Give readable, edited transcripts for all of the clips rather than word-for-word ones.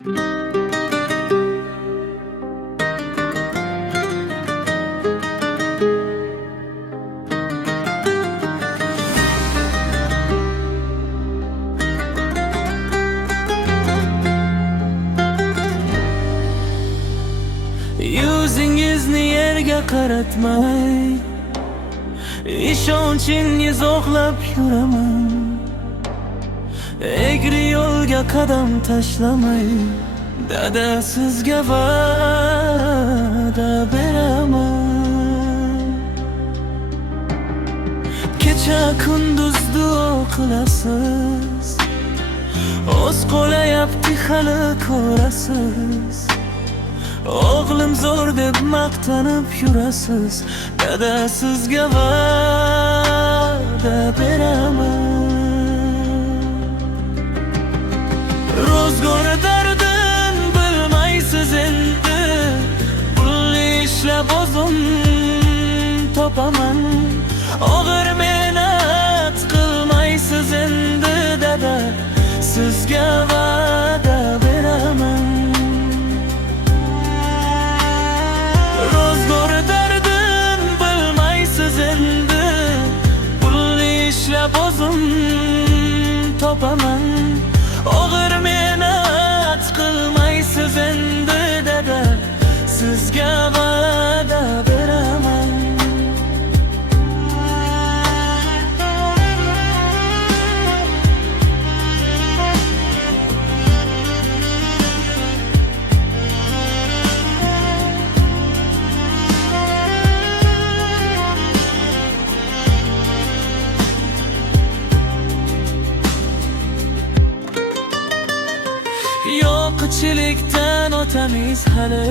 Yuzingizni yerga qaratmay, ishonchingiz oqlab yuraman. Egri yo'lga qadam tashlamay, dada sizga va'da beraman. Kecha kunduz duo qilasiz, o'z qo'layapti hali ko'rasiz. O'g'lim zo'r deb maqtanib yurasiz, dada sizga va'da beraman. Ro'zg'or dardin bilmaysiz endi, pulni ishlab o'zim topaman. Og'ir mehnat qilmaysiz endi, dada sizga va'da beraman. Ro'zg'or dardin bilmaysiz endi, pulni ishlab o'zim topaman. Og'ir mehnat qilmaysiz endi, dada sizga va'da beraman. Yo'qchilikdan o'tamiz hali,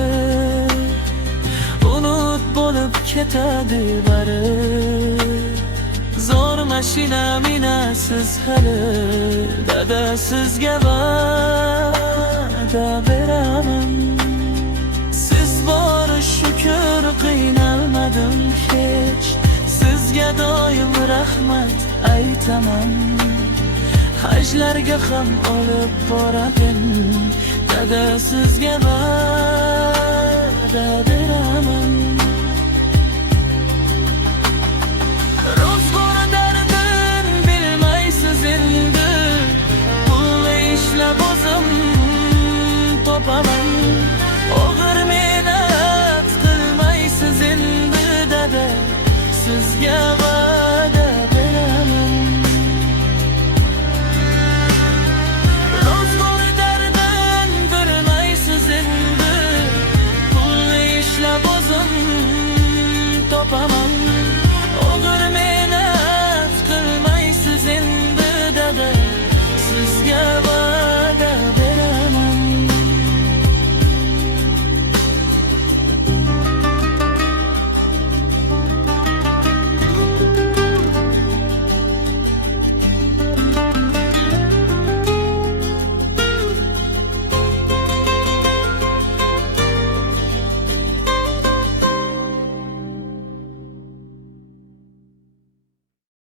unut bo'lib ketadi bari. Zo'r mashina minasiz hali, dada sizga va'da beraman. Siz bor shukr, qiynalmadim hech, sizga doim rahmat aytaman. Hajlarga ham olib boramen, dada sizga